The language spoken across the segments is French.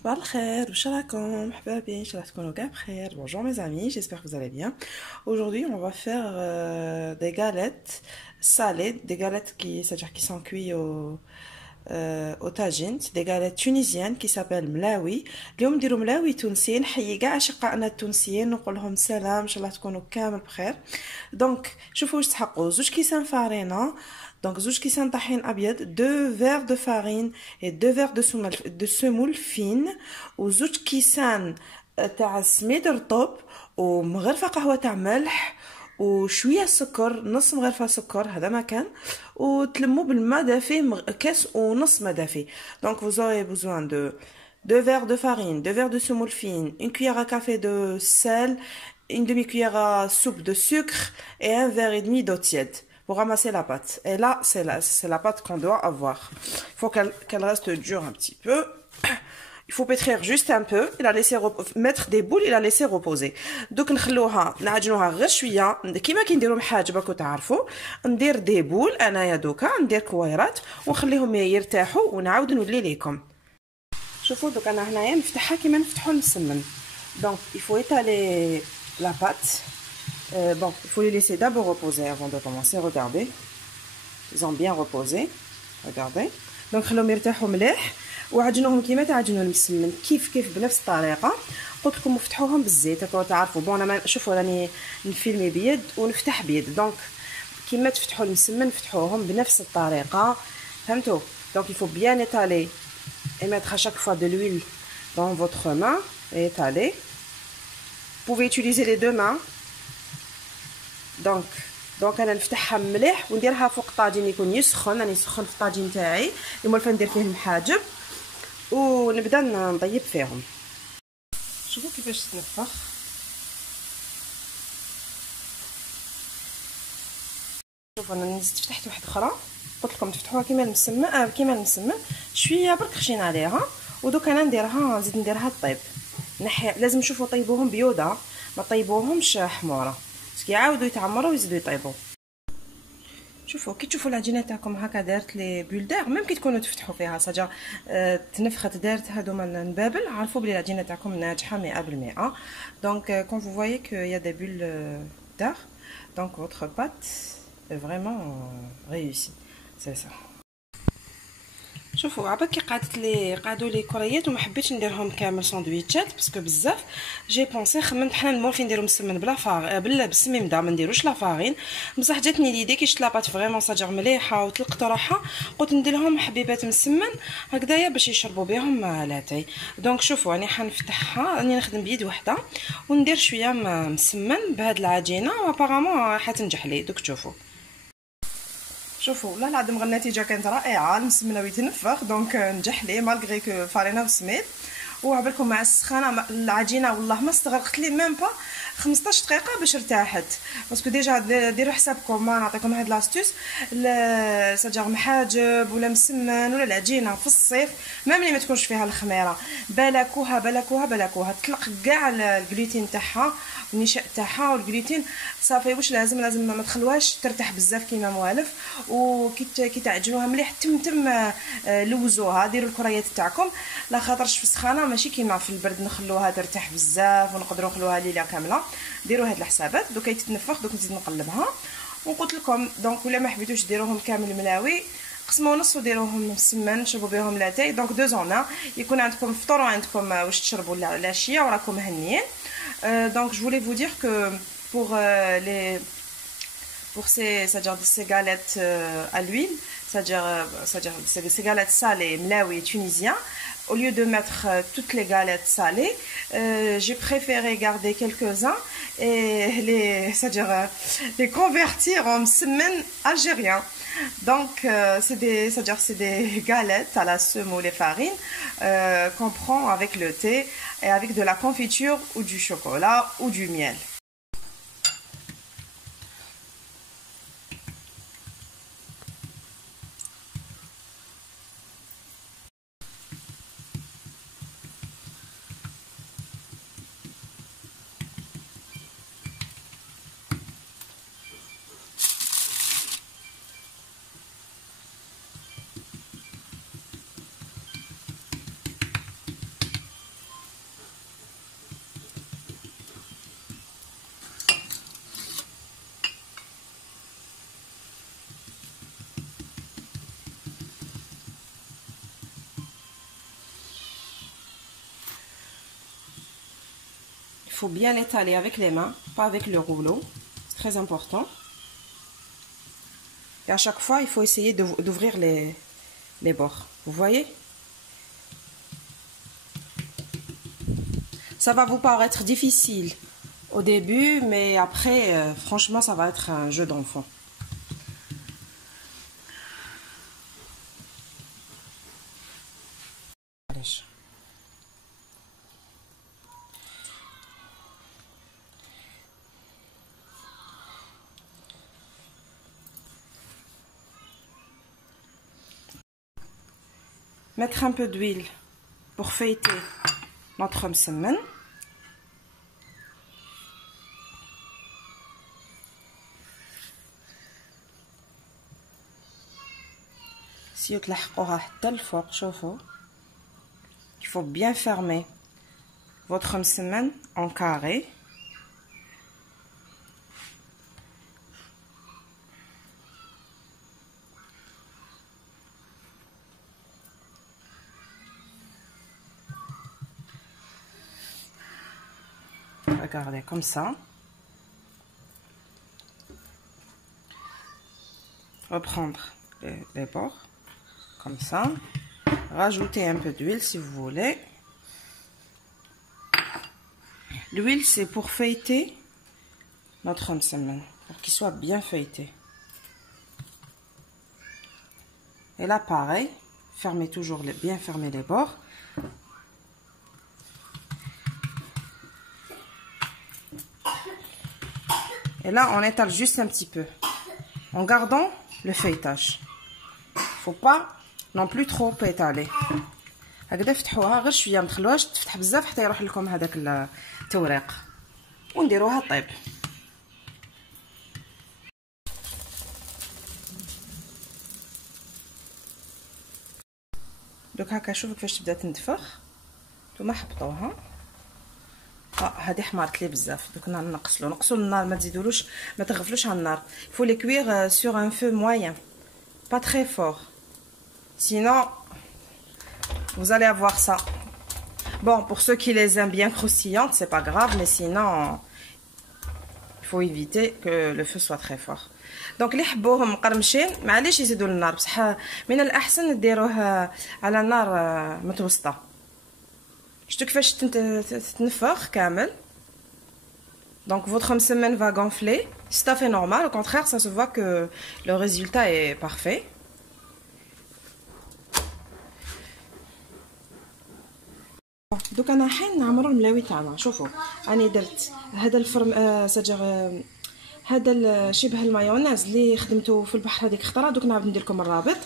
صباح الخير واش راكم حبابي ان شاء الله تكونوا كاع بخير. Bonjour mes amis, j'espère que vous allez bien. Aujourd'hui on va faire des galettes salées, des galettes qui sont cuites au tagine, des galettes tunisiennes qui s'appellent ملاوي. اليوم نديرو ملاوي تونسي، نحيي كاع اشقائنا التونسيين نقول لهم سلام ان شاء الله تكونوا كامل بخير. دونك شوفوا واش تحقوا: زوج كيسان فارينه، donc زوج كيسان طحين ابيض، 2 verres de farine et 2 verres de semoule fine، وزوج كيسان تاع سميد رطب، ومغرفه قهوه تاع ملح، وشويه سكر، نص مغرفه سكر هذا ما كان، وتلموا بالماء دافي كاس ونص ماء دافي. donc vous aurez besoin de 2 verres de farine, 2 verres de semoule fine, une cuillère à café de sel, une demi-cuillère à soupe de sucre et un verre et demi d'eau tiède pour ramasser la pâte. Et là, c'est la pâte qu'on doit avoir. Il faut qu'elle reste dure un petit peu. Il faut pétrir juste un peu. Il a laissé mettre des boules, il a laissé reposer. Donc نخلوها نعجنوها غير شويه كيما كنديروا محاجب راكم تعرفوا. ندير دي بول انايا دوكا، ندير كويرات ونخليهم يرتاحوا ونعاود نولي لكم. شوفوا دوك انا هنايا نفتحها كيما نفتحوا المسمن. Donc il faut étaler la pâte. Bon, il faut les laisser d'abord reposer avant de commencer. Regardez, ils ont bien reposé. Regardez. Donc خلوهم يرتاحوا مليح وعجنوهم كيما تعجنوا المسمن كيف بنفس الطريقه. قلت لكم افتحوهم بالزيت راكم تعرفوا. بون انا شوفوا راني نفيلمي بيد ونفتح بيد، دونك كيما تفتحوا المسمن فتحوهم بنفس الطريقه، فهمتوا؟ Donc il faut bien étaler et mettre à chaque fois de l'huile dans votre main et étaler. Vous pouvez utiliser les deux mains. دونك انا نفتحها مليح ونديرها فوق الطاجين يكون يسخن. راني نسخن في الطاجين تاعي اللي مولفه ندير فيه المحاجب ونبدا نطيب فيهم. شوفوا كيفاش تنفخ. شوفوا انا نزيد فتحت واحده اخرى، قلت لكم تفتحوها كيما المسمن شويه برك خشين عليها. ودوك انا نزيد نديرها طيب. لازم نشوفوا طيبوهم بيوضه، ما طيبوهمش حموره، يعاودوا يتعمروا ويزيدوا يطيبوا. شوفوا كي تشوفوا العجينه تاعكم هكا دارت لي بول داغ، ميم كي تكونوا تفتحوا فيها ساجا تنفخت دارت هذوما النبابل، عرفوا بلي العجينه تاعكم ناجحه 100%. دونك quand vous voyez qu'il y a des bulles d'air, donc votre pâte est vraiment réussie. C'est ça. شوفوا عباك كي قعدوا لي كريات وما حبيتش نديرهم كامل ساندويتشات باسكو بزاف جي بونسي خممت حنا نمورفي نديرو مسمن بلا بالسميمده ما نديروش لا فارين. بصح جاتني ليدي كي شفت لاباط فريمون صاجر مليحه وطلقت روحها، قلت ندير لهم حبيبات مسمن هكذايا باش يشربوا بهم لاتاي. دونك شوفوا راني حنفتحها، راني نخدم بيد وحده وندير شويه مسمن بهاد العجينه وابارامون حتنجح لي. دوك شوفوا والله العظيم النتيجه كانت رائعه. المسمنه ويتنفخ دونك نجح لي مالغري كو فارينه وسميد. وعبالكم مع السخانه العجينه والله ما استغرقت لي ميم با 15 دقيقه باش ارتاحت، باسكو ديجا ديروا حسابكم. ما نعطيكم هاد لاستوس سجر محاجب ولا مسمن ولا العجينه في الصيف ميم اللي ما تكونش فيها الخميره بلكوها تطلق كاع الجلوتين تاعها والنشاء تاعها والجلوتين صافي. واش لازم ما تخلوهاش ترتاح بزاف كيما موالف. وكي تعجنوها مليح تم لوزوها، ديروا الكريات تاعكم لا خاطرش في السخانه ماشي كيما في البرد نخلوها ترتاح بزاف ونقدروا نخلوها ليله كامله. ديروا هاد الحسابات. دوكا تتنفخ، دوك نزيد نقلبها. وقلت لكم دونك ولا ما حبيتوش ديروهم كامل ملاوي قسموا نص وديروهم مسمن شربوا بهم لاتاي. دونك دو زون يكون عندكم فطور وعندكم واش تشربوا العشيه وراكم مهنيين. Donc je voulais vous dire que pour ces galettes à l'huile, c'est-à-dire ces galettes salées mlaoui tunisiens, au lieu de mettre toutes les galettes salées, j'ai préféré garder quelques-uns et les convertir en msemen algériens. Donc c'est des galettes à la semoule et farine qu'on prend avec le thé et avec de la confiture ou du chocolat ou du miel. faut bien l'étaler avec les mains, pas avec le rouleau. C'est très important. Et à chaque fois, il faut essayer d'ouvrir les bords. Vous voyez? Ça va vous paraître difficile au début, mais après, franchement, ça va être un jeu d'enfant. Mettre un peu d'huile pour feuilleter notre msemen. Il faut bien fermer votre msemen en carré. Regardez comme ça. Reprendre les bords comme ça. Rajouter un peu d'huile si vous voulez. L'huile, c'est pour feuilleter notre msemen, pour qu'il soit bien feuilleté. Et là, pareil, fermez toujours bien fermer les bords. Et là, on étale juste un petit peu, en gardant le feuilletage. Faut pas non plus trop étaler. هكذا فتحوها غير شويه، ما تخلوهاش تفتح بزاف حتى يروح لكم هذاك التوريق، ونديروها طيب. دوك هكا شوفوا كيفاش تبدا تنتفخ. نتوما حبطوها. هذه حمارت لي بزاف، دوك نقصوا النار، ما تزيدولوش، ما تغفلوش على النار. Il faut les cuire sur un feu moyen, pas très fort. Sinon vous allez avoir ça. Bon, pour ceux qui les aiment bien croustillantes, c'est pas grave, mais sinon il faut éviter que le feu soit très fort. Donc اللي يحبوهم مقرمشين معليش يزيدوا النار، بصح من الاحسن ديروه على نار متوسطه. شفتوا كيفاش تنفخ كامل. Donc votre semaine va gonfler, c'est tout à fait normal, au contraire ça se voit que le résultat est parfait. دوك انا حين نعمروا الملاوي تاعنا. شوفوا راني درت هذا الفرم هذا شبه المايونيز اللي خدمته في البحر هذيك خطره. دوك نعاود ندير لكم الرابط.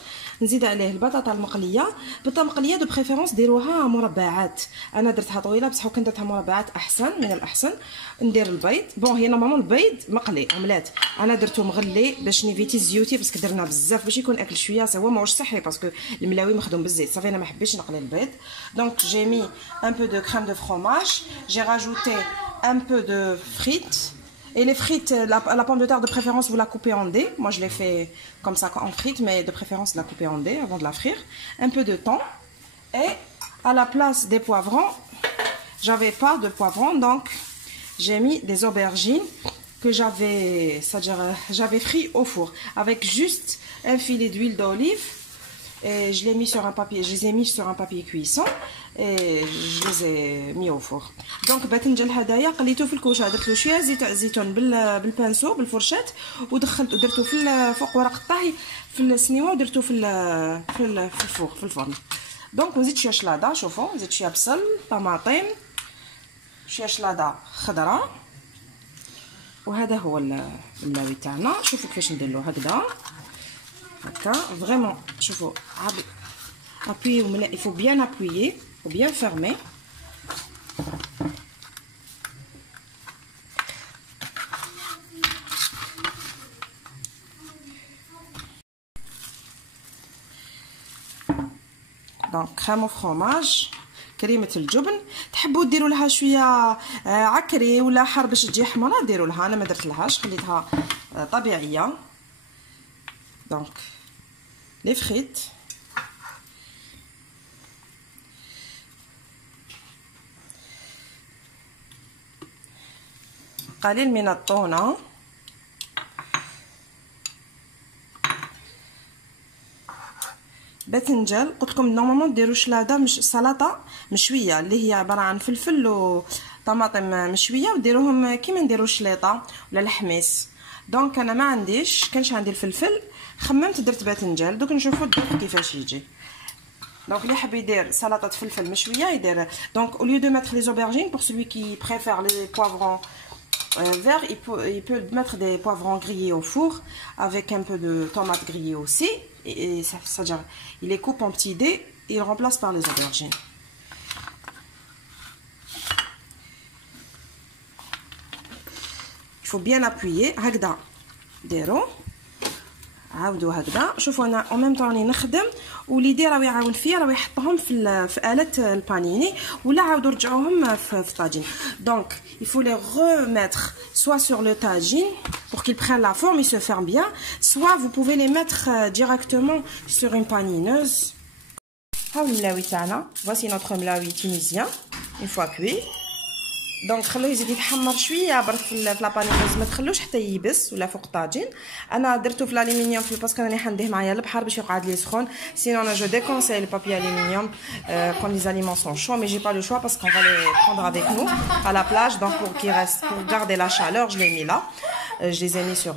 نزيد عليه البطاطا المقليه. البطاطا المقليه دو بريفيرونس ديروها مربعات. انا درتها طويله بصح كنت درتها مربعات احسن من الاحسن. ندير البيض. بون هي نورمالمون البيض مقلي اومليت، انا درتو مغلي باش نيفيتي الزيوتي، باسكو درنا بزاف باش يكون اكل شويه. هو ماهوش صحي باسكو الملاوي مخدوم بالزيت. صافي انا ما حبيتش نقلي البيض. دونك جي مي ان بو دو كريم دو فروماج. جي راجوتي un peu de frites. Et les frites, la pomme de terre de préférence, vous la coupez en dés. Moi, je l'ai fait comme ça en frites, mais de préférence, la couper en dés avant de la frire. Un peu de thon. Et à la place des poivrons, j'avais pas de poivrons, donc j'ai mis des aubergines que j'avais frit au four avec juste un filet d'huile d'olive. Et je les ai mis sur un papier cuisson et je les ai mis au four. Donc باذنجان هدايا قليته في الكوشه، درت له شويه زيتون بالبانسو بالفرشات، ودرتو فوق ورق الطهي في السنيوه، ودرتو في الفوق في الفرن. دونك نزيد شويه شلاضه. شوفوا نزيد شويه بصل، طماطم، شويه شلاضه خضراء، وهذا هو الملاوي تاعنا. شوفوا كيفاش نديرلو هكذا هكا فريمون. شوفوا appuyez, il faut bien appuyer, il faut bien fermer. Donc crème au fromage، كريمه الجبن. تحبوا ديروا لها شويه عكري ولا حار باش تجي حمراء ديروا لها، انا ما درت لهاش، خليتها طبيعيه. دونك لي فريت قليل من الطونه، باذنجان. قلت لكم نورمالمون ديروا شلاضه مش سلطه مشويه اللي هي عباره عن فلفل وطماطم مشويه، وديروهم كيما نديروا الشليطه ولا الحميص. دونك انا ما عنديش، كانش عندي الفلفل، خممت درت باذنجان. دوك نشوفوا الذوق كيفاش يجي. دونك اللي حاب يدير سلطه فلفل مشويه يدير. دونك au lieu de mettre les aubergines, pour celui qui préfère les poivrons verts, il peut mettre des poivrons grillés au four avec un peu de tomates grillées aussi, et ça veut dire il les coupe en petits dés et il remplace par les aubergines. Il faut bien appuyer هكذا ديروا، عاودوا هكذا. شوفوا انا او ميم طون راني نخدم، وليدي راه يعاون فيا، راه يحطهم في آلة البانيني، ولا عاودوا رجعوهم في الطاجين. دونك il faut les remettre soit sur le tagine pour qu'ils prennent la forme, ils se ferment bien, soit vous pouvez les mettre directement sur une panineuse. هاو الملاوي تاعنا. voici notre ملاوي tunisien une fois cuit. دونك خلوه يزيد يتحمر شويه برك في لابانيز، ما تخلوش حتى يبس ولا فوق الطاجين. انا درته في الالومنيوم في باسكو راني حنديه معايا البحر باش يقعد لي سخون. سينو انا جو déconseille le papier aluminium quand les aliments sont chauds, mais j'ai pas le choix parce qu'on va les prendre avec nous à la plage. Donc pour qu'il reste, pour garder la chaleur, je l'ai mis là. Je les ai mis sur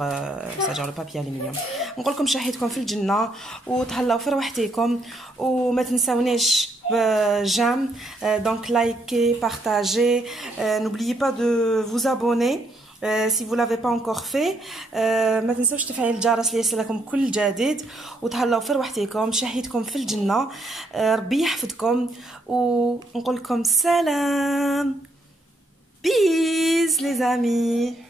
c'est-à-dire le papier aluminium. نقول لكم شحيتكم في الجنه وتهلاو في روحتكم، وما تنساونيش j'aime, donc likez, partagez, n'oubliez pas de vous abonner si vous l'avez pas encore fait. ما تنسوش تفعيل الجرس ليصلكم كل جديد، وتهلاو في روحتكم. شحيتكم في الجنه، ربي يحفظكم، ونقول لكم سلام. بيس les amis.